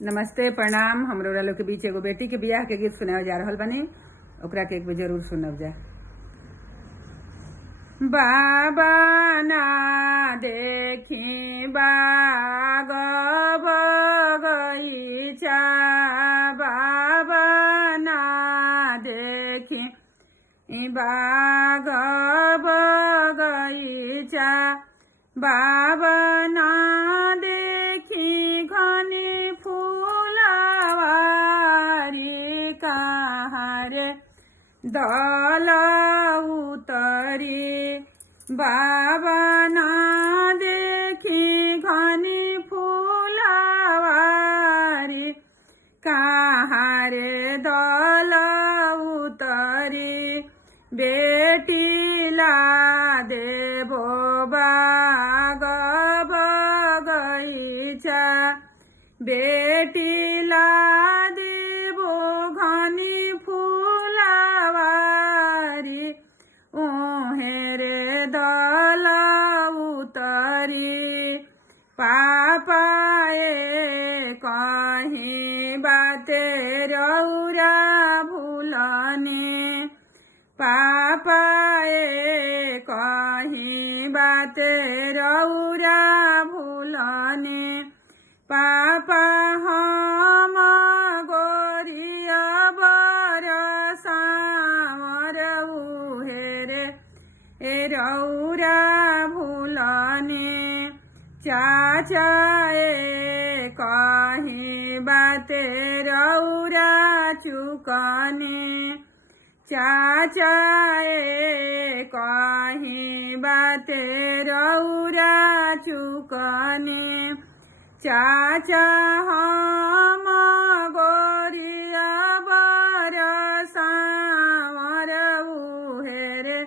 नमस्ते प्रणाम। हम रउरा लोग के बीच एगो बेटी के बियाह के गीत सुनावे जा रहल बानी, ओकरा के एक बेर जरूर सुनब जा। बाबा ना देखी बाग बगीचा, बाबा ना देखी बाग बगीचा, बाबा ना देखी घनी फूलवारी, कहाँ रे दल उतरी, बाबा ना देखी घनी फूलवारी, कहाँ रे दल उतरी, बेटी ला देबो बाग बगीचा, बेटी ला देबो घनी फूलवारी, ओहे रे दल उतरी, पापाए कहीं बाते रउरा भूलनी, पापाए कहीं बाते रउरा भूलनी, पापा हम गोरिया बरसावर उहे रे रउरा भूलनी, चाचाए कहीं बाते रउरा चुकनी, चाचाए कहीं बाते रउरा चुकनी, चाचा हम गोरिया बरसावर उहे रे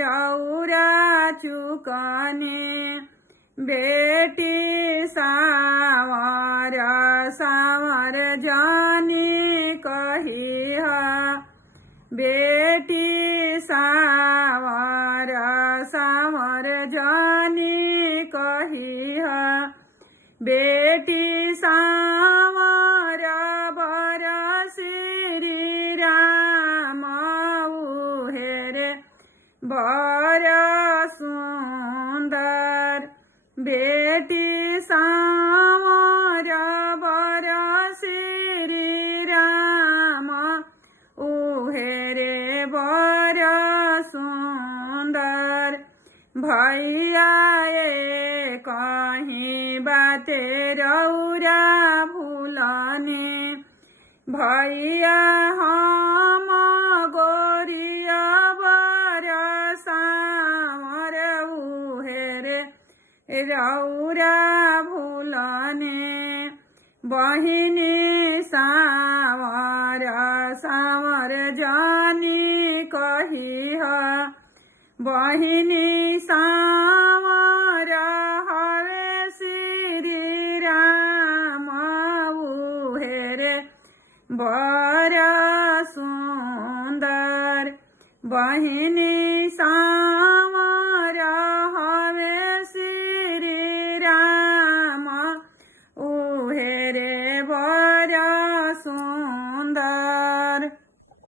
रउरा चुकनी, बेटी सावर सावर जानी कहिह, बेटी सावर सावर जानी कहिह, बेटी सावर बर श्री राम उहे रे बर सुंदर, बेटी सावर बर श्री राम उहे रे बर सुंदर, भैया कहीं बाते रउरा भूलनी, भैया हम गोरिया बरसावर उहे रे रउरा भूलनी, बहिनी सावर सावर जानी कहिह, बहिनी सावर हवे श्री राम उहे रे बर सुंदर, बहिनी सा